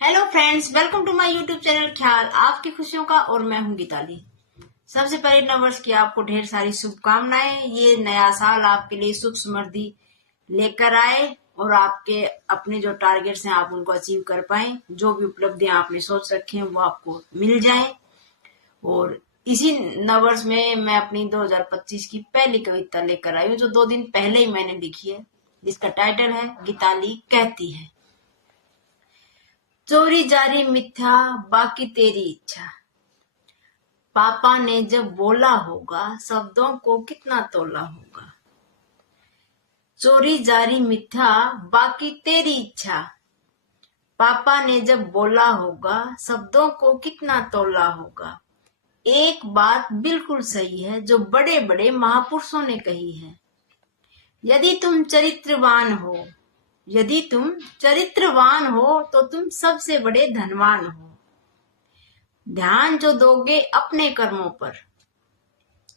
Hello friends, welcome to my YouTube channel ख्याल आपकी खुशियों का। और मैं हूं गीताली। सबसे पहले नववर्ष की आपको ढेर सारी शुभकामनाएं। ये नया साल आपके लिए सुख समृद्धि लेकर आए और आपके अपने जो टारगेट्स हैं आप उनको अचीव कर पाए। जो भी उपलब्धियां आपने सोच रखी हैं वो आपको मिल जाएं। और इसी नववर्ष में मैं अपनी 2025 की पहली कविता लेकर आई हूँ, जो 2 दिन पहले ही मैंने लिखी है, जिसका टाइटल है गीताली कहती है। चोरी जारी मिथ्या बाकी तेरी इच्छा, पापा ने जब बोला होगा शब्दों को कितना तोला होगा। चोरी जारी मिथ्या बाकी तेरी इच्छा, पापा ने जब बोला होगा शब्दों को कितना तोला होगा। एक बात बिल्कुल सही है जो बड़े बड़े महापुरुषों ने कही है, यदि तुम चरित्रवान हो, यदि तुम चरित्रवान हो तो तुम सबसे बड़े धनवान हो। ध्यान जो दोगे अपने कर्मों पर,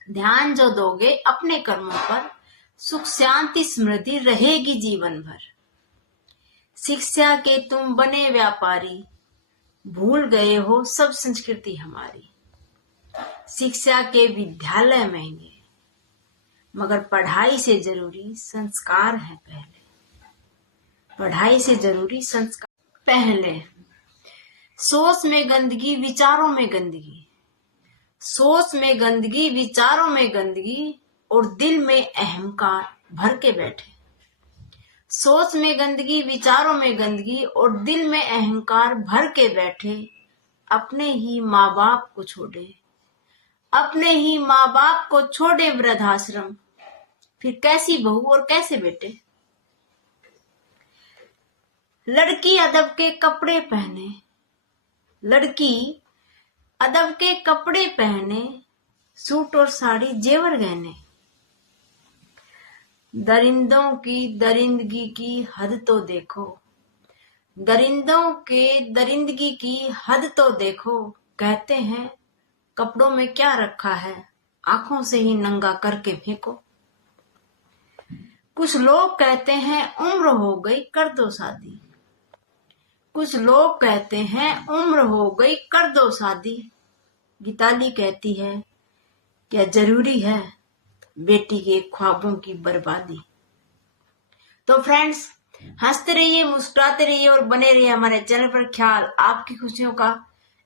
ध्यान जो दोगे अपने कर्मों पर, सुख शांति समृद्धि रहेगी जीवन भर। शिक्षा के तुम बने व्यापारी, भूल गए हो सब संस्कृति हमारी। शिक्षा के विद्यालय महंगे, मगर पढ़ाई से जरूरी संस्कार है पहले। पढ़ाई से जरूरी संस्कार पहले। सोच में गंदगी विचारों में गंदगी, सोच में गंदगी विचारों में गंदगी, और दिल में अहंकार भर के बैठे। सोच में गंदगी विचारों में गंदगी और दिल में अहंकार भर के बैठे। अपने ही माँ बाप को छोड़े, अपने ही माँ बाप को छोड़े वृद्धाश्रम, फिर कैसी बहू और कैसे बेटे। लड़की अदब के कपड़े पहने, लड़की अदब के कपड़े पहने, सूट और साड़ी जेवर गहने। दरिंदों की दरिंदगी की हद तो देखो, दरिंदों के दरिंदगी की हद तो देखो। कहते हैं कपड़ों में क्या रखा है, आंखों से ही नंगा करके फेंको। कुछ लोग कहते हैं उम्र हो गई कर दो शादी, कुछ लोग कहते हैं उम्र हो गई कर दो शादी। गीताली कहती है क्या जरूरी है बेटी के ख्वाबों की बर्बादी। तो फ्रेंड्स, हंसते रहिए, मुस्कुराते रहिए और बने रहिए हमारे चैनल पर ख्याल आपकी खुशियों का।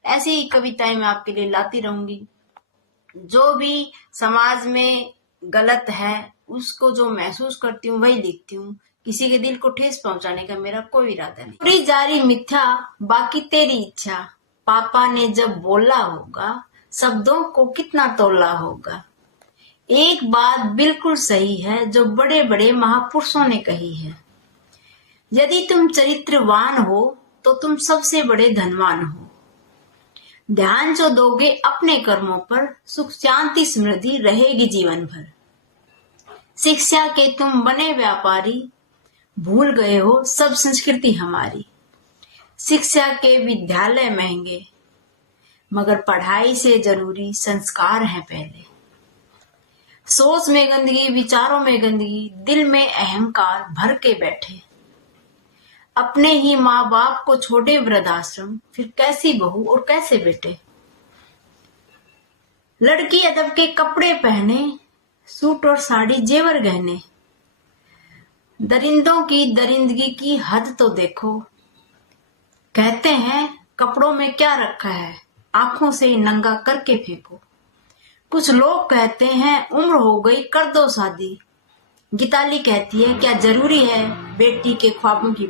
ऐसी ही कविताएं मैं आपके लिए लाती रहूंगी। जो भी समाज में गलत है उसको जो महसूस करती हूँ वही लिखती हूँ। किसी के दिल को ठेस पहुंचाने का मेरा कोई इरादा नहीं। चोरी जारी मिथ्या बाकी तेरी इच्छा, पापा ने जब बोला होगा शब्दों को कितना तोला होगा। एक बात बिल्कुल सही है जो बड़े बड़े महापुरुषों ने कही है, यदि तुम चरित्रवान हो तो तुम सबसे बड़े धनवान हो। ध्यान जो दोगे अपने कर्मों पर, सुख शांति समृद्धि रहेगी जीवन भर। शिक्षा के तुम बने व्यापारी, भूल गए हो सब संस्कृति हमारी। शिक्षा के विद्यालय महंगे, मगर पढ़ाई से जरूरी संस्कार है पहले। सोच में गंदगी विचारों में गंदगी, दिल में अहंकार भर के बैठे। अपने ही माँ बाप को छोड़े वृद्धाश्रम, फिर कैसी बहू और कैसे बेटे। लड़की अदब के कपड़े पहने, सूट और साड़ी जेवर गहने। दरिंदों की दरिंदगी की हद तो देखो, कहते हैं कपड़ों में क्या रखा है, आंखों से नंगा करके फेंको। कुछ लोग कहते हैं उम्र हो गई कर दो शादी। गीताली कहती है क्या जरूरी है बेटी के ख्वाबों की